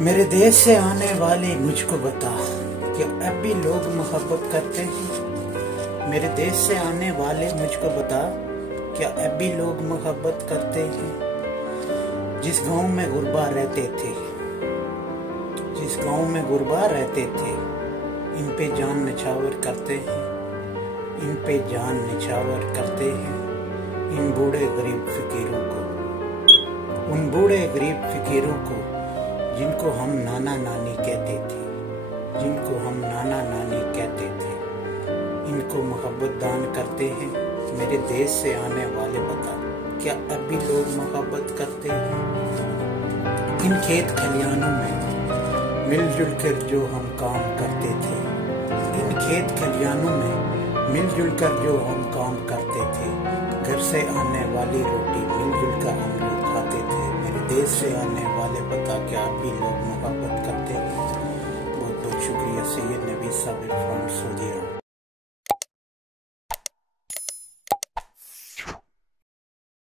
मेरे देश से आने वाले मुझको बता, क्या अब भी लोग मोहब्बत करते हैं? मेरे देश से आने वाले मुझको बता, क्या अब भी लोग मोहब्बत करते हैं? जिस गांव में गुरबा रहते थे, जिस गांव में गुरबा रहते थे, इन पे जान निछावर करते हैं, इन पे जान निछावर करते हैं। इन बूढ़े गरीब फकीरों को, उन बूढ़े गरीब फकीरों को जिनको हम नाना नानी कहते थे, जिनको हम नाना नानी कहते थे, इनको मोहब्बत दान करते हैं। मेरे देश से आने वाले बता, क्या अब भी लोग मोहब्बत करते हैं? इन खेत खलियानों में मिलजुल कर जो हम काम करते थे, इन खेत खलियानों में मिलजुल कर जो हम काम करते थे, घर से आने वाली रोटी मिलजुल कर हम लोग खाते थे। मेरे देश से आने वाले बता, क्या अब भी लोग मोहब्बत करते हैं? बहुत बहुत शुक्रिया। सैयद नबी साबिर फ्रॉम सऊदी अरब।